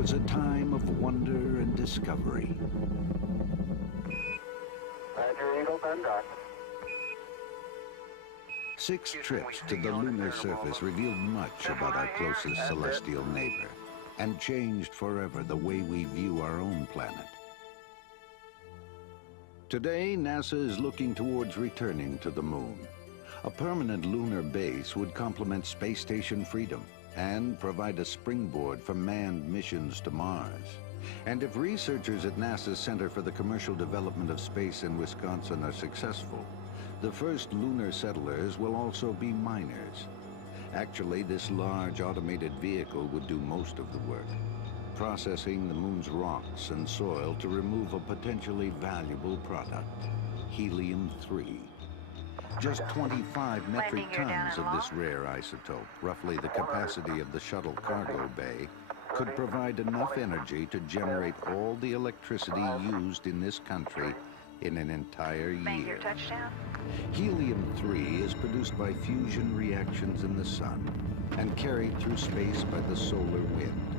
was a time of wonder and discovery. Roger, Eagle, bend dock. 6 trips to the lunar surface revealed much about our closest celestial neighbor and changed forever the way we view our own planet. Today, NASA is looking towards returning to the moon. A permanent lunar base would complement space station Freedom and provide a springboard for manned missions to Mars. And if researchers at NASA's Center for the Commercial Development of Space in Wisconsin are successful, the first lunar settlers will also be miners. Actually, this large automated vehicle would do most of the work, processing the moon's rocks and soil to remove a potentially valuable product, helium-3. Just 25 metric tons of this rare isotope, roughly the capacity of the shuttle cargo bay, could provide enough energy to generate all the electricity used in this country in an entire year. Helium-3 is produced by fusion reactions in the sun and carried through space by the solar wind.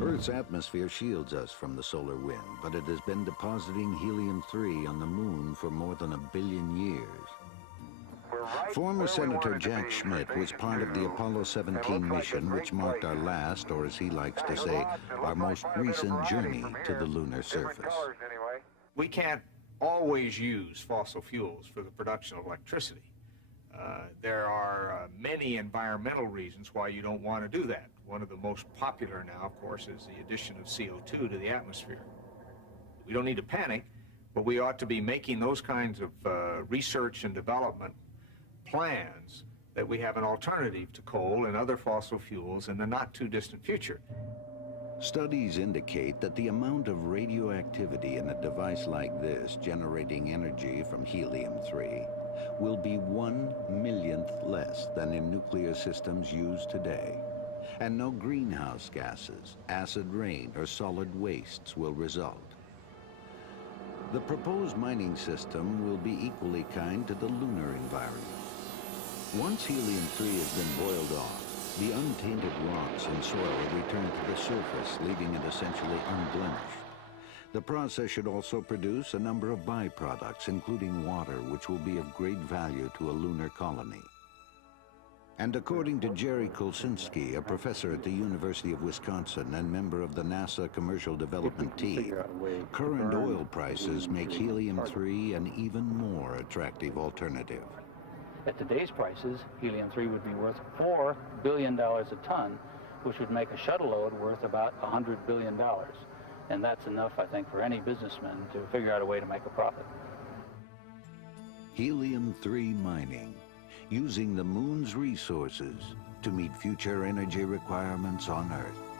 Earth's atmosphere shields us from the solar wind, but it has been depositing helium-3 on the moon for more than 1 billion years. Former Senator Jack Schmitt was part of the Apollo 17 mission, which marked our last, or as he likes to say, our most recent journey to the lunar surface. We can't always use fossil fuels for the production of electricity. There are many environmental reasons why you don't want to do that. One of the most popular now, of course, is the addition of CO2 to the atmosphere. We don't need to panic, but we ought to be making those kinds of research and development plans that we have an alternative to coal and other fossil fuels in the not-too-distant future. Studies indicate that the amount of radioactivity in a device like this generating energy from helium-3 will be 1/1,000,000th less than in nuclear systems used today. And no greenhouse gases, acid rain, or solid wastes will result. The proposed mining system will be equally kind to the lunar environment. Once helium-3 has been boiled off, the untainted rocks and soil return to the surface, leaving it essentially unblemished. The process should also produce a number of byproducts, including water, which will be of great value to a lunar colony. And according to Jerry Kolsinski, a professor at the University of Wisconsin and member of the NASA Commercial Development Team, current oil prices make helium-3 an even more attractive alternative. At today's prices, helium-3 would be worth $4 billion a ton, which would make a shuttle load worth about $100 billion. And that's enough, I think, for any businessman to figure out a way to make a profit. Helium-3 mining, using the moon's resources to meet future energy requirements on Earth.